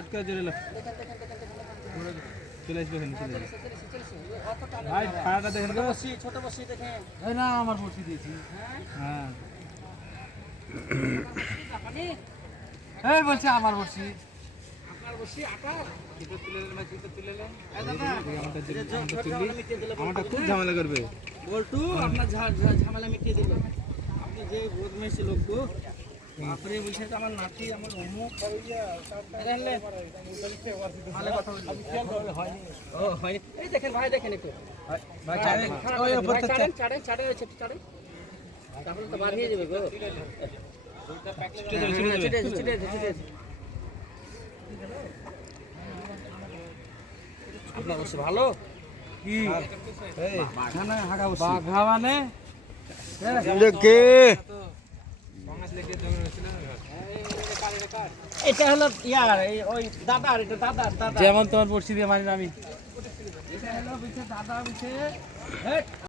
ছটকা জোরে লো চলে আসবে এখানে, চলে ভাই না। দেখেন তো বসি ছোট বসি দেখেন এই না, আমার বসি দিয়েছি। হ্যাঁ। এই বলছে, আমার বসি আপনার বসি আটা আমারটা খুব ঝামেলা করবে। বল্টু, আপনার ঝামেলা মিটিয়ে দিল। আপনি যে বদমেশি লোক বাপরে বলছে আমার নাতি আমার অমুক ভালো কথা বললি ও হয়নি এই দেখেন ভাই দেখেন একটু ভাই ছাড়েন, ছাড়েন। ছাড়েন, তো বার হয়ে যাবে গো। হ্যাঁ, আপনার বসে ভালো কি বাঘা মানে দেখে এটা হলো ইয়ার এই ওই দাদার এটা দাদার দাদা যেমন তোমার বড়শি দিয়ে মারি আমি। এটা হলো দাদা